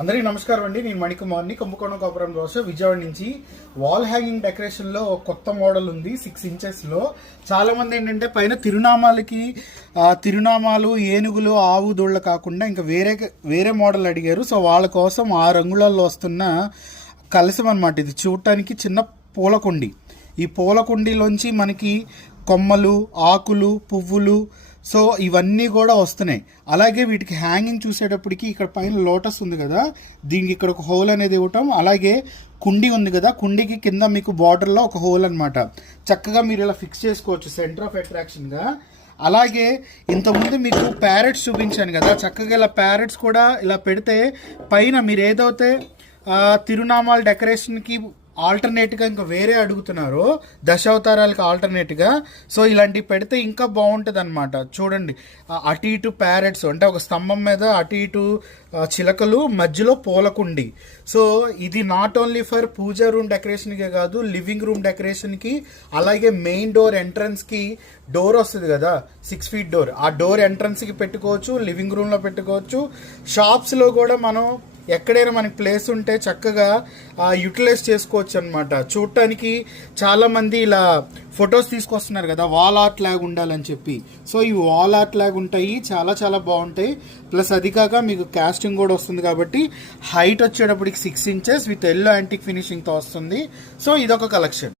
అందరికీ నమస్కారం అండి. నేను మణికుమార్ని, కుంభకోణం కాపురం రోజు విజయవాడ నుంచి. వాల్ హ్యాంగింగ్ డెకరేషన్లో కొత్త మోడల్ ఉంది 6 ఇంచెస్లో. చాలామంది ఏంటంటే పైన తిరునామాలు, ఏనుగులు, ఆవు దూళ్ళ కాకుండా ఇంకా వేరే మోడల్ అడిగారు. సో వాళ్ళ కోసం 6 అంగుళాల్లో వస్తున్న కలశం అనమాట. ఇది చూడటానికి చిన్న పూలకుండి. ఈ పూలకుండిలోంచి మనకి కొమ్మలు, ఆకులు, పువ్వులు, సో ఇవన్నీ కూడా వస్తున్నాయి. అలాగే వీటికి హ్యాంగింగ్ చూసేటప్పటికి ఇక్కడ పైన లోటస్ ఉంది కదా, దీనికి ఇక్కడ ఒక హోల్ అనేది ఇవ్వటం, అలాగే కుండి ఉంది కదా, కుండికి కింద మీకు బార్డర్లో ఒక హోల్ అనమాట. చక్కగా మీరు ఇలా ఫిక్స్ చేసుకోవచ్చు సెంటర్ ఆఫ్ అట్రాక్షన్గా. అలాగే ఇంతకుముందు మీకు ప్యారెట్స్ చూపించాను కదా, చక్కగా ఇలా ప్యారెట్స్ కూడా ఇలా పెడితే పైన మీరు ఏదైతే తిరునామాల డెకరేషన్కి ఆల్టర్నేట్గా ఇంకా వేరే అడుగుతున్నారు, దశావతారాలకి ఆల్టర్నేట్గా. సో ఇలాంటివి పెడితే ఇంకా బాగుంటుంది అనమాట. చూడండి, అటు ఇటు ప్యారెట్స్ అంటే ఒక స్తంభం మీద అటు ఇటు చిలకలు, మధ్యలో పూలకుండి. సో ఇది not only for puja room డెకరేషన్కే కాదు, లివింగ్ రూమ్ డెకరేషన్కి, అలాగే మెయిన్ డోర్ ఎంట్రన్స్కి డోర్ వస్తుంది కదా 6 feet డోర్, ఆ డోర్ ఎంట్రన్స్కి పెట్టుకోవచ్చు, లివింగ్ రూమ్లో పెట్టుకోవచ్చు. షాప్స్లో కూడా మనం ఎక్కడైనా మనకి ప్లేస్ ఉంటే చక్కగా యూటిలైజ్ చేసుకోవచ్చు అనమాట. చూడటానికి చాలామంది ఇలా ఫొటోస్ తీసుకొస్తున్నారు కదా వాల్ ఆర్ట్ లాగా ఉండాలని చెప్పి. సో ఈ వాల్ ఆర్ట్ లాగా ఉంటాయి, చాలా చాలా బాగుంటాయి. ప్లస్ అది కాక మీకు కాస్టింగ్ కూడా వస్తుంది కాబట్టి హైట్ వచ్చేటప్పటికి 6 inches విత్ ఎల్లో యాంటిక్ ఫినిషింగ్తో వస్తుంది. సో ఇదొక కలెక్షన్.